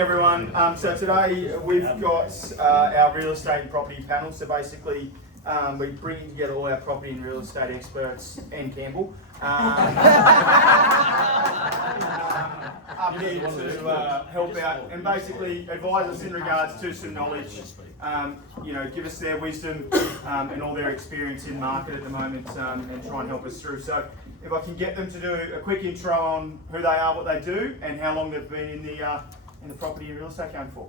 Everyone, so today we've got our real estate and property panel. So basically, we're bringing together all our property and real estate experts and Campbell up here to help out and basically advise us in regards to some knowledge. Give us their wisdom and all their experience in market at the moment, and try and help us through. So if I can get them to do a quick intro on who they are, what they do, and how long they've been in the property and real estate game for.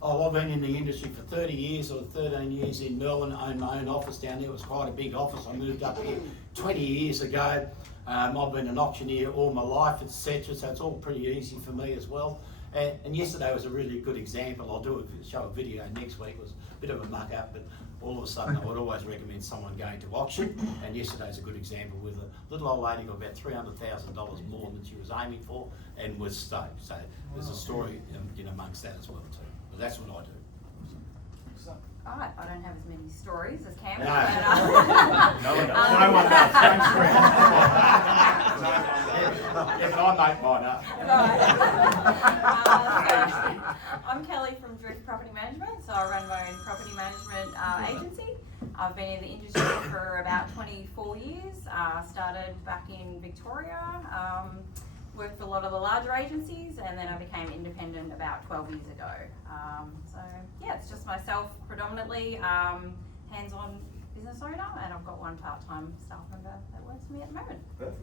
Oh, I've been in the industry for 30 years or 13 years in Melbourne. I own my own office down there. It was quite a big office. I moved up here 20 years ago. I've been an auctioneer all my life, etc. So it's all pretty easy for me as well. And yesterday was a really good example. I'll show a video next week. It was a bit of a muck up, but all of a sudden I would always recommend someone going to auction. And yesterday's a good example with a little old lady got about $300,000 more than she was aiming for and was stoked. So there's a story in amongst that as well too. But that's what I do. I don't have as many stories as Campbell. No. No one does. No one does. Thanks, Grant. Yeah, but I make mine up. I'm Kellie from Drift Property Management, so I run my own property management agency. I've been in the industry for about 24 years. Started back in Victoria, worked for a lot of the larger agencies, and then I became independent about 12 years ago. So yeah, it's just myself predominantly, hands-on business owner, and I've got one part-time staff member that works for me at the moment. Perfect.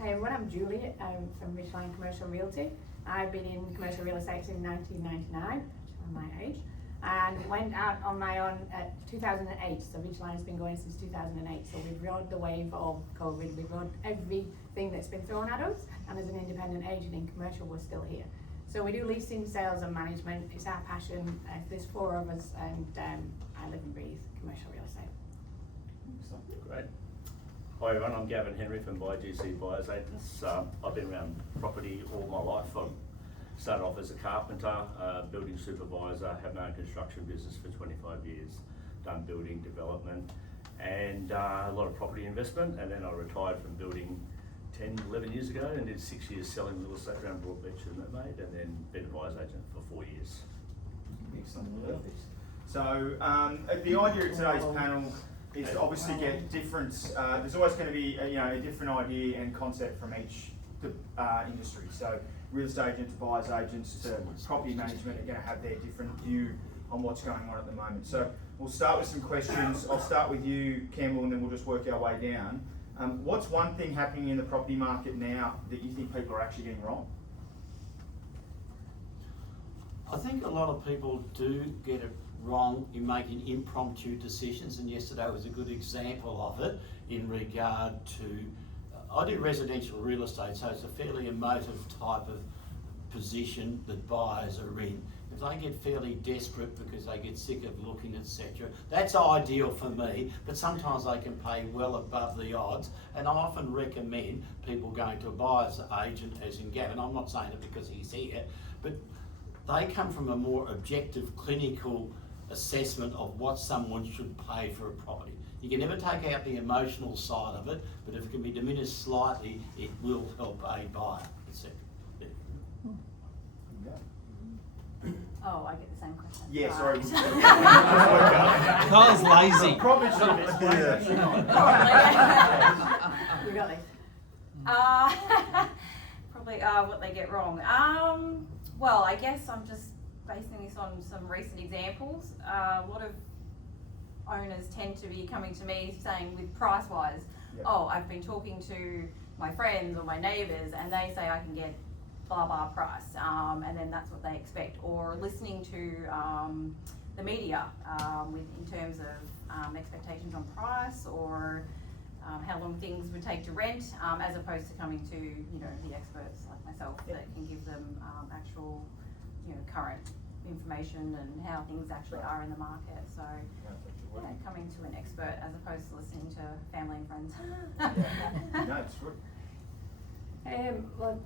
Hi everyone, I'm Julie. I'm from Ridgeline Commercial Realty. I've been in commercial real estate since 1999, on my age, and went out on my own at 2008. So Ridgeline's been going since 2008. So we've rode the wave of COVID. We've rode everything that's been thrown at us, and as an independent agent in commercial, we're still here. So we do leasing, sales and management. It's our passion. There's 4 of us, and I live and breathe commercial real estate. Great. Hi everyone, I'm Gavin from GC Buyers Agents. I've been around property all my life. I started off as a carpenter, building supervisor, have my own construction business for 25 years, done building development and a lot of property investment, and then I retired from building 10, 11 years ago and did 6 years selling real estate around Broadbeach and Mermaid, and then been a buyer's agent for 4 years. Excellent. Perfect. So the idea of today's panel is to obviously get different, there's always going to be a different idea and concept from each industry. So real estate agents to buyers agents to property management are going to have their different view on what's going on at the moment. So we'll start with some questions. I'll start with you, Campbell, and then we'll just work our way down. What's one thing happening in the property market now that you think people are actually getting wrong? I think a lot of people do get it wrong in making impromptu decisions, and yesterday was a good example of it in regard to, I do residential real estate, so it's a fairly emotive type of position that buyers are in. If they get fairly desperate because they get sick of looking, etc., that's ideal for me, but sometimes they can pay well above the odds, and I often recommend people going to a buyer's agent, as in Gavin. I'm not saying it because he's here, but they come from a more objective, clinical assessment of what someone should pay for a property. You can never take out the emotional side of it, but if it can be diminished slightly, it will help a buyer, etc. Oh, I get the same question. Yeah, sorry. Kyle's lazy. Probably should have explained that. We got this. Probably what they get wrong. Well, I guess I'm just basing this on some recent examples. A lot of owners tend to be coming to me saying with price-wise, oh, I've been talking to my friends or my neighbours and they say I can get blah blah price, and then that's what they expect. Or listening to the media in terms of expectations on price or how long things would take to rent, as opposed to coming to the experts like myself that can give them actual current information and how things actually are in the market. So coming to an expert as opposed to listening to family and friends. No, it's true. Look,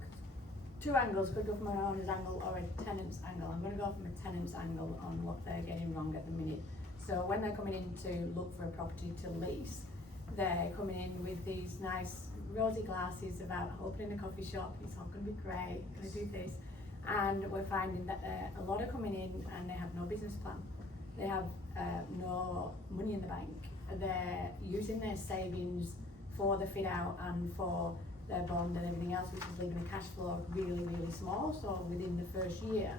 2 angles. Could go from an owner's angle or a tenant's angle. I'm going to go from a tenant's angle on what they're getting wrong at the minute. So when they're coming in to look for a property to lease, they're coming in with these nice rosy glasses about opening a coffee shop. It's all going to be great. Going to do this. And we're finding that a lot are coming in and they have no business plan. They have no money in the bank. They're using their savings for the fit out and for their bond and everything else, which is leaving the cash flow really, really small. So within the first year,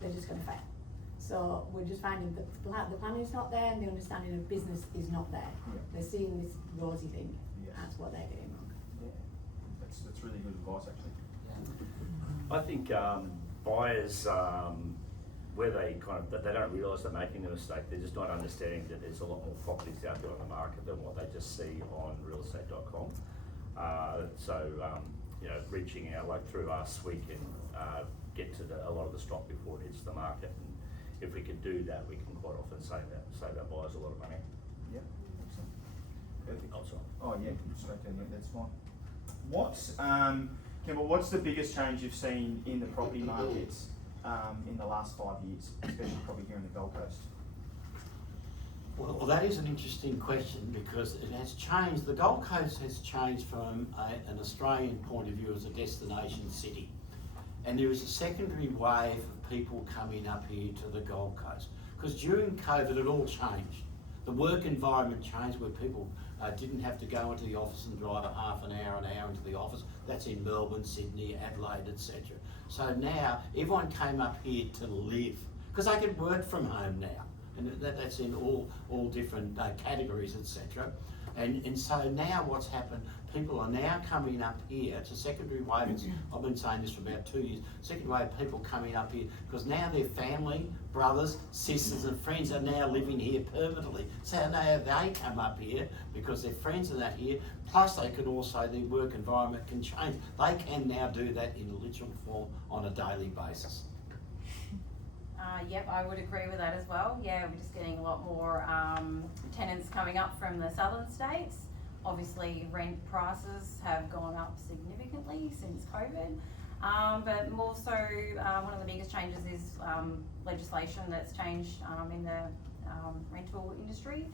they're just going to fail. So we're just finding that the planning is not there and the understanding of business is not there. Yeah. They're seeing this rosy thing. Yes. That's what they're doing wrong. Yeah, that's really good advice actually. I think buyers, where they they don't realise they're making a mistake, they're just not understanding that there's a lot more properties out there on the market than what they just see on realestate.com. Reaching out like through us, we can get to a lot of the stock before it hits the market, and if we can do that, we can quite often save our buyers a lot of money. Yeah, excellent. Perfect. Oh, sorry. Oh yeah, straight down, that's fine. Campbell, what's the biggest change you've seen in the property markets in the last 5 years, especially probably here in the Gold Coast? Well, that is an interesting question because it has changed. The Gold Coast has changed from an Australian point of view as a destination city. And there is a secondary wave of people coming up here to the Gold Coast. Because during COVID, it all changed. The work environment changed where people didn't have to go into the office and drive a half an hour into the office. That's in Melbourne, Sydney, Adelaide, etc. So now everyone came up here to live because they could work from home now. And that's in all different categories, etc. And so now what's happened, people are now coming up here. It's a secondary wave. I've been saying this for about 2 years. Secondary wave of people coming up here because now their family, brothers, sisters and friends are now living here permanently. So now they come up here because their friends are not here. Plus they can also, their work environment can change. They can now do that in a literal form on a daily basis. Yep, I would agree with that as well. Yeah, we're just getting a lot more tenants coming up from the southern states. Obviously, rent prices have gone up significantly since COVID, but more so, one of the biggest changes is legislation that's changed in the rental industry.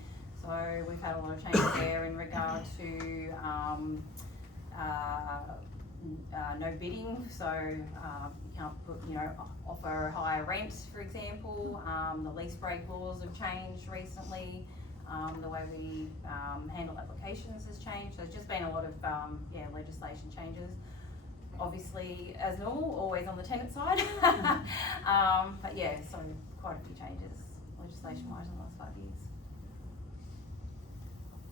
So we've had a lot of changes there in regard to no bidding, so you can't offer higher rent, for example. The lease break laws have changed recently. The way we handle applications has changed. So there's just been a lot of legislation changes. Obviously, as normal, always on the tenant side. But yeah, so quite a few changes legislation-wise in the last 5 years.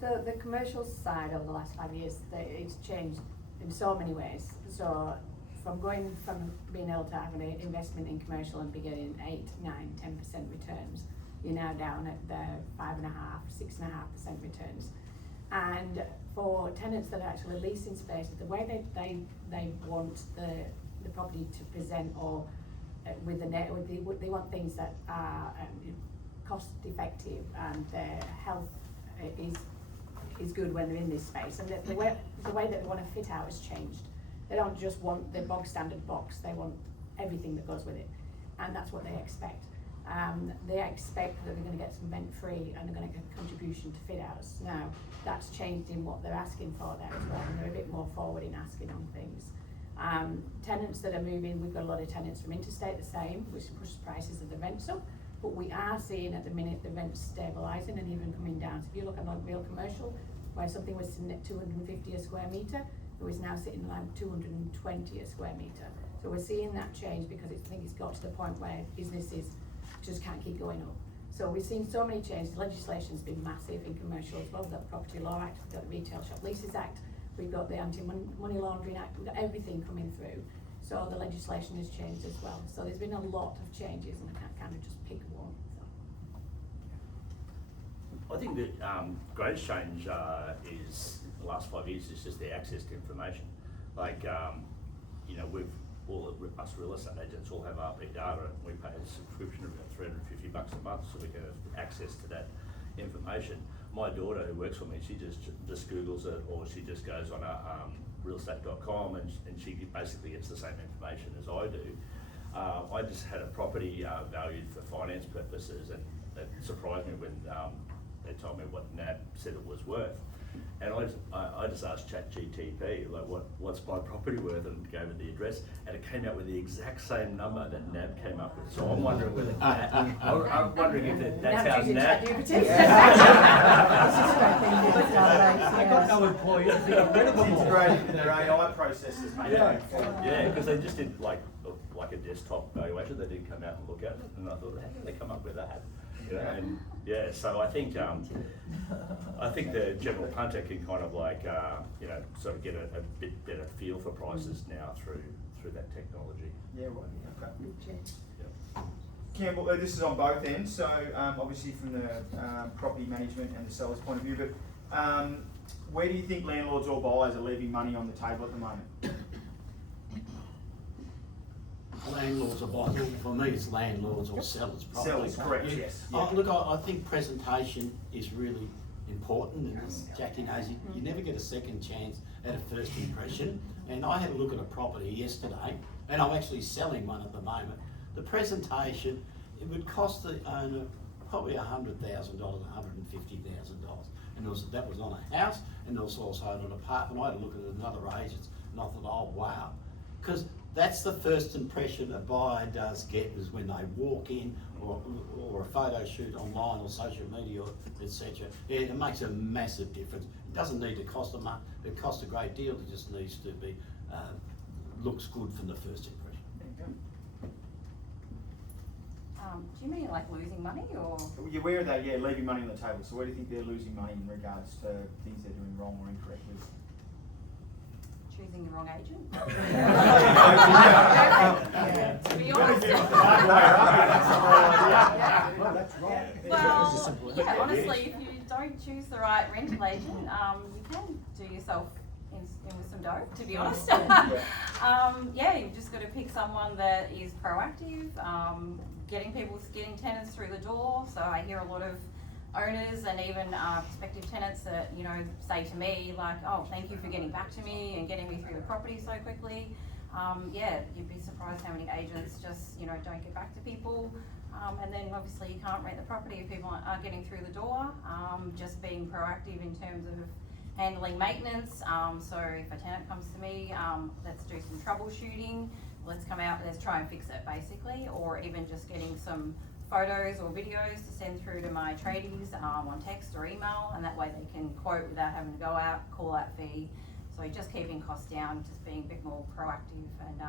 So the commercial side over the last 5 years, it's changed in so many ways. So from going from being able to have an investment in commercial and be getting 8, 9, 10% returns, you're now down at the 5.5%, 6.5% returns. And for tenants that are actually leasing space, the way they want the property to present, or they want things that are cost effective and their health is good when they're in this space. And the way that they want to fit out has changed. They don't just want the bog standard box, they want everything that goes with it. And that's what they expect. They expect that they're going to get some rent free and they're going to get a contribution to fit outs. Now, that's changed in what they're asking for there as well, and they're a bit more forward in asking on things. Tenants that are moving, we've got a lot of tenants from interstate the same, which pushes prices of the rents up. But we are seeing at the minute the rents stabilising and even coming down. So if you look at like real commercial, where something was sitting at 250 a square metre, it was now sitting around 220 a square metre. So we're seeing that change because I think it's got to the point where businesses just can't keep going up. So we've seen so many changes. Legislation's been massive in commercial as well. We've got the Property Law Act, we've got the Retail Shop Leases Act, we've got the Anti-Money Laundering Act, we've got everything coming through. So the legislation has changed as well. So there's been a lot of changes and I can't kind of just pick one. So. I think the greatest change is the last 5 years is just the access to information. Like, us real estate agents all have RP data, and we pay a subscription of about $350 a month so we can have access to that information. My daughter who works for me, she just Googles it, or she just goes on realestate.com and she basically gets the same information as I do. I just had a property valued for finance purposes, and it surprised me when they told me what NAB said it was worth. And I just asked ChatGTP, like, what's my property worth, and gave it the address, and it came out with the exact same number that NAB came up with. So I'm wondering whether I'm wondering if that's how NAB. I got no employees, they got rid of them all. Integrated in their AI processes, mate. Yeah, because they just did like a desktop valuation. They didn't come out and look at it, and I thought, how did they come up with that? You know, and yeah, so I think the general punter can kind of like you know, sort of get a bit better feel for prices now through that technology. Yeah, right. Okay. Yep. Campbell, this is on both ends. So obviously from the property management and the seller's point of view, but where do you think landlords or buyers are leaving money on the table at the moment? Landlords or buyers, for me it's landlords or sellers probably. Sellers, correct, yes. Oh, look, I think presentation is really important, and as Jackie knows, you never get a second chance at a first impression. And I had a look at a property yesterday, and I'm actually selling one at the moment. The presentation, it would cost the owner probably $100,000, $150,000. And that was on a house, and also on an apartment. I had a look at another agent, and I thought, oh wow. Because that's the first impression a buyer does get, is when they walk in, or a photo shoot online or social media, etc. Yeah, it makes a massive difference. It doesn't need to cost it costs a great deal. It just needs to be looks good from the first impression. Do you mean like losing money or? You're aware of that, yeah, leaving money on the table. So where do you think they're losing money in regards to things they're doing wrong or incorrectly? Choosing the wrong agent? Yeah. To be honest. Well, that's right. Well, yeah, honestly, if you don't choose the right rental agent, you can do yourself in with some dough, to be honest. Yeah, you've just got to pick someone that is proactive, getting tenants through the door. So I hear a lot of owners and even prospective tenants that, you know, say to me like, oh, thank you for getting back to me and getting me through the property so quickly. Yeah, you'd be surprised how many agents just, you know, don't get back to people. And then obviously you can't rent the property if people aren't getting through the door. Just being proactive in terms of handling maintenance. So if a tenant comes to me, let's do some troubleshooting. Let's come out, let's try and fix it basically. Or even just getting some photos or videos to send through to my tradies on text or email, and that way they can quote without having to go out, call out fee. So just keeping costs down, just being a bit more proactive, and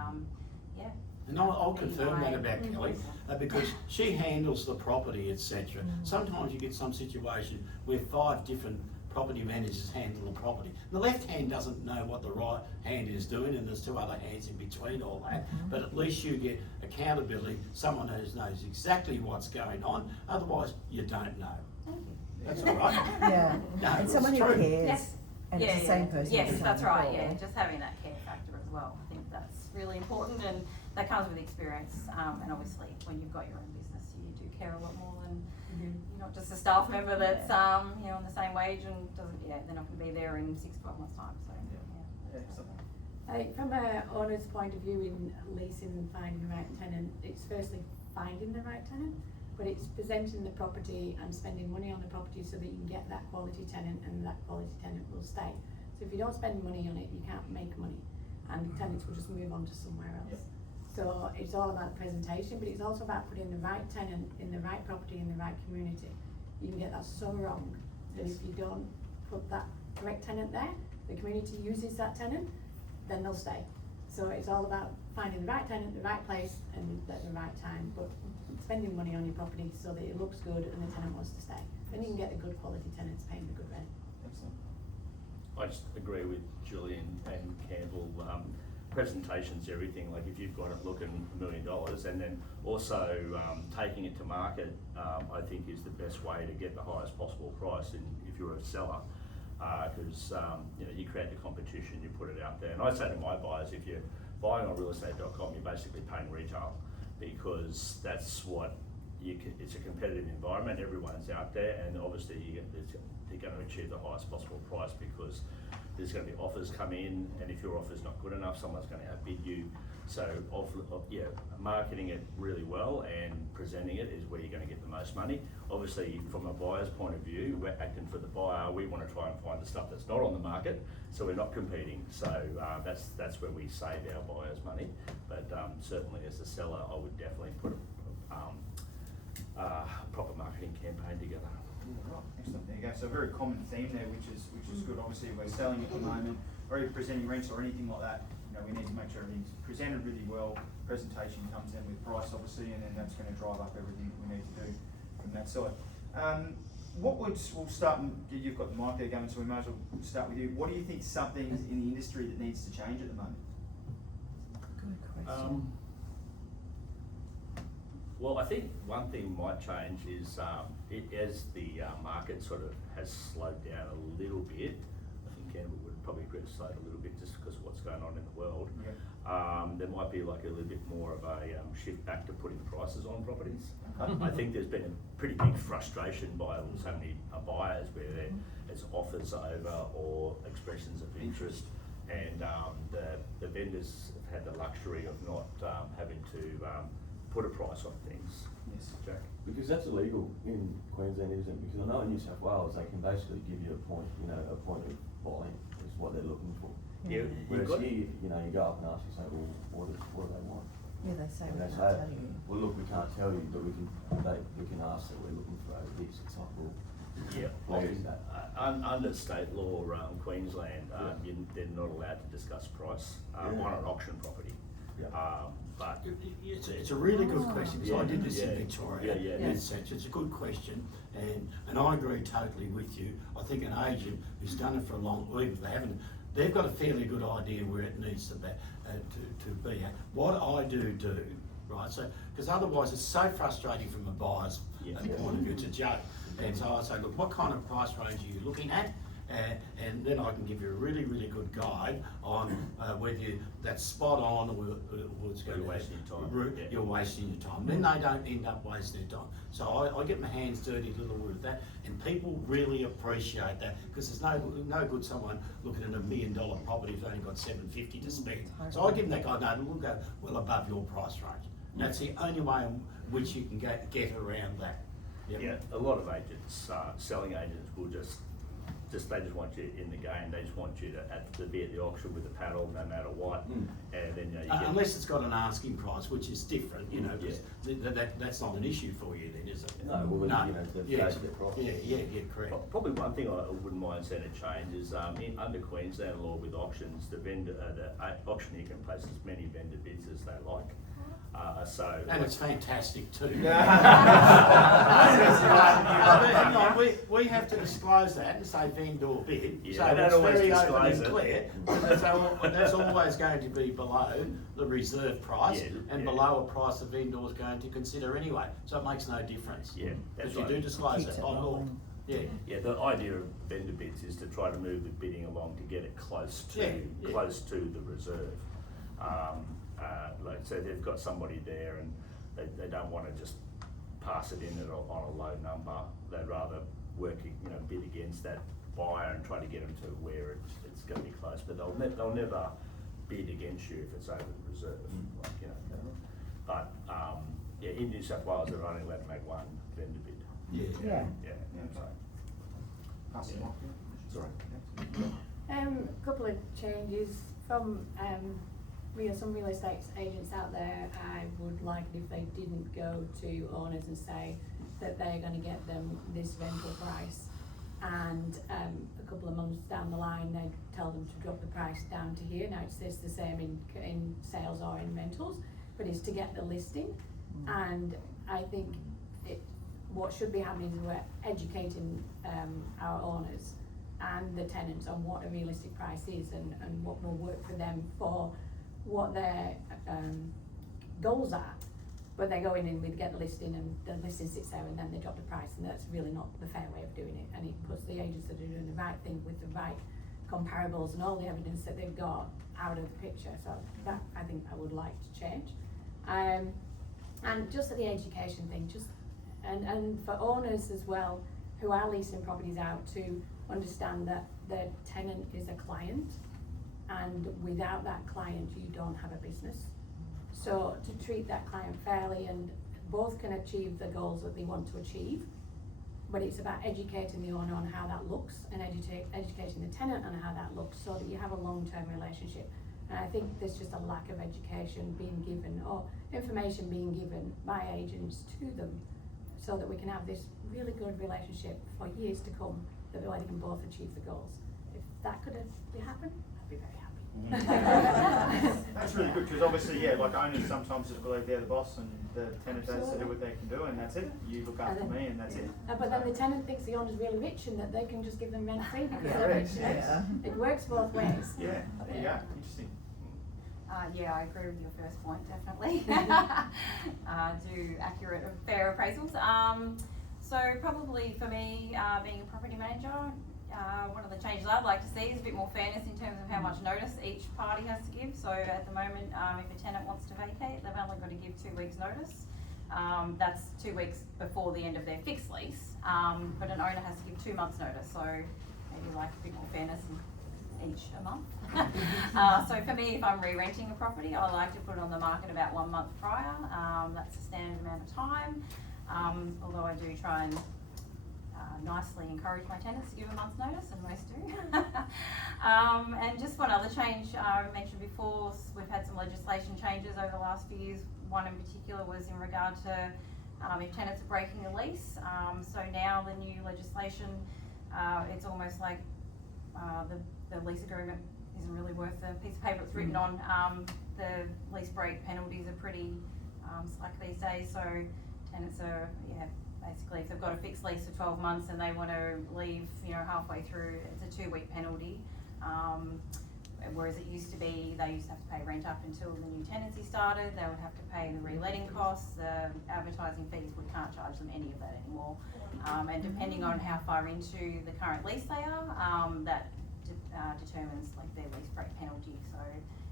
yeah. And I'll confirm that about Kellie, because she handles the property, etc. Sometimes you get some situation where 5 different property managers handle the property. The left hand doesn't know what the right hand is doing, and there's 2 other hands in between all that. But at least you get accountability, someone who knows exactly what's going on, otherwise you don't know. Thank you. That's all right. Yeah, No, and it's someone who true. cares, Yes. and it's the same person. Yes, every that's time you right, call. yeah, just having that care factor as well. I think that's really important, and that comes with experience. And obviously, when you've got your own business, you do care a lot more than you're not just a staff member that's you know, on the same wage and doesn't, they're not going to be there in 6-12 months' time. So Yeah, excellent. From a owner's point of view in leasing and finding the right tenant, it's firstly finding the right tenant, but it's presenting the property and spending money on the property so that you can get that quality tenant, and that quality tenant will stay. So if you don't spend money on it, you can't make money, and the tenants will just move on to somewhere else. Yep. So it's all about presentation, but it's also about putting the right tenant in the right property in the right community. You can get that so wrong, that if you don't put that correct tenant there, the community uses that tenant, then they'll stay. So it's all about finding the right tenant, the right place, and at the right time, but spending money on your property so that it looks good and the tenant wants to stay. Then you can get the good quality tenants paying the good rent. Excellent. I just agree with Julie and Campbell. Presentation's everything. Like if you've got it looking $1 million, and then also taking it to market, I think is the best way to get the highest possible price. And if you're a seller, because you know, you create the competition, you put it out there. And I say to my buyers, if you're buying on realestate.com, you're basically paying retail, because that's what it's a competitive environment. Everyone's out there, and obviously they're going to achieve the highest possible price, because there's going to be offers come in, and if your offer's not good enough, someone's going to outbid you. So marketing it really well and presenting it is where you're going to get the most money. Obviously, from a buyer's point of view, we're acting for the buyer. We want to try and find the stuff that's not on the market, so we're not competing. So that's where we save our buyers money. But certainly, as a seller, I would definitely put a proper marketing campaign together. Yeah, right. Excellent. There you go. So a very common theme there, which is good. Obviously, we're selling at the moment, or even presenting rents or anything like that. We need to make sure everything's presented really well. Presentation comes in with price, obviously, and then that's going to drive up everything that we need to do from that side. We'll start. You've got the mic there, Gavin, so we might as well start with you. What do you think something in the industry that needs to change at the moment? Good question. Well, I think one thing might change is as the market sort of has slowed down a little bit. I think Campbell would probably agree to slow it a little bit just because of what's going on in the world. Yeah. There might be like a little bit more of a shift back to putting prices on properties. I think there's been a pretty big frustration by so many buyers where there's offers over or expressions of interest, and the vendors have had the luxury of not having to put a price on things. Yes. Jack? Because that's illegal in Queensland, isn't it? Because I know in New South Wales they can basically give you a point of buying is what they're looking for. Yeah. Whereas here, you go up and ask, you say, well, what do they want? Yeah, they say And we they can't say, tell you. well, look, we can't tell you, but we can ask that we're looking for over this. It's like, well, Yeah, why is that? under state law, Queensland, they're not allowed to discuss price on an auction property. Yeah. But It's a really good question, because I did this in Yeah. Victoria. Yeah. In such, it's a good question, and I agree totally with you. I think an agent who's done it for a long, or even if they haven't, they've got a fairly good idea where it needs to be. What I do, right? So, because otherwise it's so frustrating from a buyer's point of view. It's a joke. And so I say, look, what kind of price range are you looking at? And then I can give you a really, really good guide on whether that's spot on or it's going to wasting your time. You're wasting your time. Then they don't end up wasting their time. So I get my hands dirty a little with that, and people really appreciate that, because there's no good someone looking at $1 million property who's only got $750 to spend. So I give them that guide, no, we'll go well above your price range. That's the only way in which you can get around that. Yep. Yeah, a lot of agents, selling agents will just they just want you in the game. They just want you to be at the auction with the panel, no matter what. And then you get unless it's got an asking price, which is different, because that's not an issue for you then, is it? No, well, they've Yeah, paid their profit. yeah, correct. Probably one thing I wouldn't mind seeing a change is under Queensland law with auctions, the auctioneer can place as many vendor bids as they like. And it's fantastic too. We have to disclose that and say vendor bid, Yeah, so they it's don't always very open disclose and it. clear. That's always going to be below the reserve price, and below a price the vendor is going to consider anyway. So it makes no difference. Yeah, that's Because you right. do disclose Keeps it it by law. rolling. Yeah, the idea of vendor bids is to try to move the bidding along to get it close to the reserve. So they've got somebody there, and they don't want to just pass it in on a low number. They'd rather bid against that buyer and try to get them to where it's going to be close. But they'll never bid against you if it's over the reserve. But in New South Wales, they're only allowed to make one vendor bid. Yeah. Pass it on. Sorry. A couple of changes from some real estate agents out there. I would like it if they didn't go to owners and say that they're going to get them this rental price, and a couple of months down the line they tell them to drop the price down to here. Now it's the same in sales or in rentals, but it's to get the listing. And I think what should be happening is we're educating our owners and the tenants on what a realistic price is and what will work for them for what their goals are. But they go in and we get the listing, and the listing sits there, and then they drop the price, and that's really not the fair way of doing it. And it puts the agents that are doing the right thing with the right comparables and all the evidence that they've got out of the picture. So that I think I would like to change. And just the education thing, and for owners as well who are leasing properties out, to understand that their tenant is a client, and without that client you don't have a business. So to treat that client fairly and both can achieve the goals that they want to achieve, but it's about educating the owner on how that looks and educating the tenant on how that looks so that you have a long-term relationship. And I think there's just a lack of education being given or information being given by agents to them so that we can have this really good relationship for years to come that they can both achieve the goals. If that could happen, I'd be very happy. That's really good because obviously, yeah, like owners sometimes just believe they're the boss and the tenant has to do what they can do and that's it. You look after me and that's it. But then the tenant thinks the owner's really rich and that they can just give them rent free because Yeah, they're rich. yeah. It works both ways. Yeah, there you go. Interesting. Yeah, I agree with your first point, definitely. Do accurate and fair appraisals. So probably for me, being a property manager, one of the changes I'd like to see is a bit more fairness in terms of how much notice each party has to give. So at the moment, if a tenant wants to vacate, they've only got to give 2 weeks notice. That's 2 weeks before the end of their fixed lease, but an owner has to give 2 months notice. So maybe like a bit more fairness each a month. So for me, if I'm re-renting a property, I like to put it on the market about 1 month prior. That's a standard amount of time. Although I do try and nicely encourage my tenants to give a month's notice, and most do. And just one other change I mentioned before, we've had some legislation changes over the last few years. One in particular was in regard to if tenants are breaking the lease. So now the new legislation, it's almost like the lease agreement isn't really worth the piece of paper it's written on. The lease break penalties are pretty slack these days, so tenants are, basically if they've got a fixed lease for 12 months and they want to leave, halfway through, it's a 2-week penalty. Whereas it used to be, they used to have to pay rent up until the new tenancy started, they would have to pay the reletting costs, the advertising fees, we can't charge them any of that anymore. And depending on how far into the current lease they are, that determines like their lease break penalty. So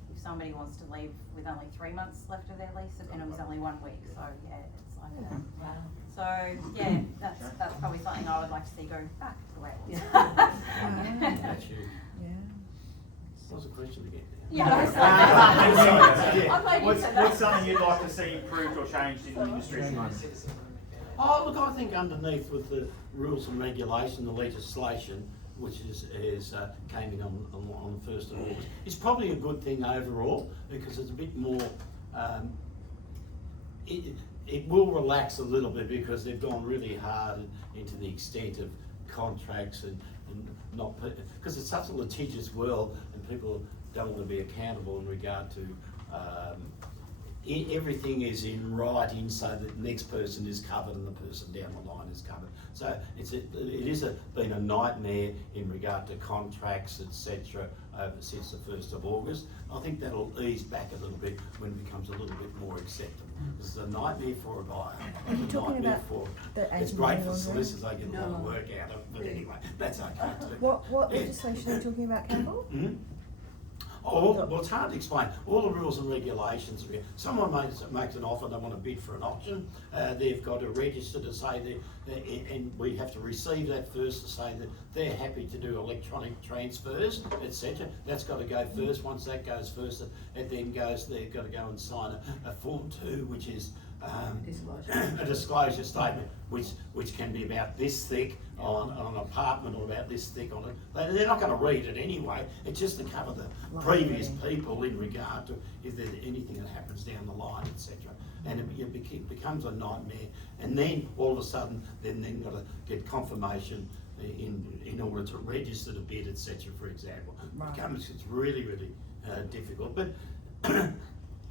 if somebody wants to leave with only 3 months left of their lease, the penalty is only 1 week. So yeah, it's like that. Wow. So yeah, that's probably something I would like to see go back to the way it was. That's you. What was the question again? What's something you'd like to see improved or changed in the industry at the moment? Oh, look, I think underneath with the rules and regulation, the legislation, which came in on the 1st of August, is probably a good thing overall because it's a bit more. It will relax a little bit because they've gone really hard into the extent of contracts and not because it's such a litigious world and people don't want to be accountable in regard to everything is in writing so that the next person is covered and the person down the line is covered. So it is been a nightmare in regard to contracts, etc. Since the 1st of August. I think that'll ease back a little bit when it becomes a little bit more acceptable. It's a nightmare for a buyer. Are you talking about it's great for solicitors, they get a lot of work out of it, but anyway, that's okay too. What legislation are you talking about, Campbell? Oh, well, it's hard to explain. All the rules and regulations. Someone makes an offer, they want to bid for an auction. They've got to register to say that, and we have to receive that first to say that they're happy to do electronic transfers, etc. That's got to go first. Once that goes first, it then goes. They've got to go and sign a Form 2, which is a disclosure statement, which can be about this thick on an apartment or about this thick on it. They're not going to read it anyway. It's just to cover the previous people in regard to if there's anything that happens down the line, etc. And it becomes a nightmare. And then all of a sudden, they've got to get confirmation in order to register the bid, etc. For example, it's really difficult. But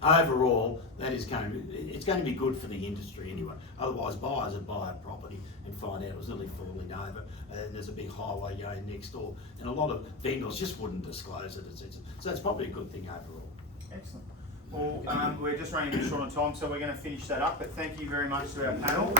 overall, it's going to be good for the industry anyway. Otherwise, buyers would buy a property and find out it was nearly falling over, and there's a big highway going next door, and a lot of vendors just wouldn't disclose it, etc. So it's probably a good thing overall. Excellent. Well, we're just running a bit short on time, so we're going to finish that up. But thank you very much to our panel.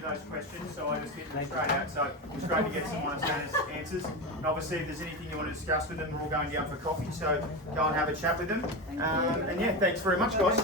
Those questions, so I just hit them straight out. So it's great to get some honest answers. And obviously, if there's anything you want to discuss with them, we're all going down for coffee. So go and have a chat with them. And yeah, thanks very much, guys.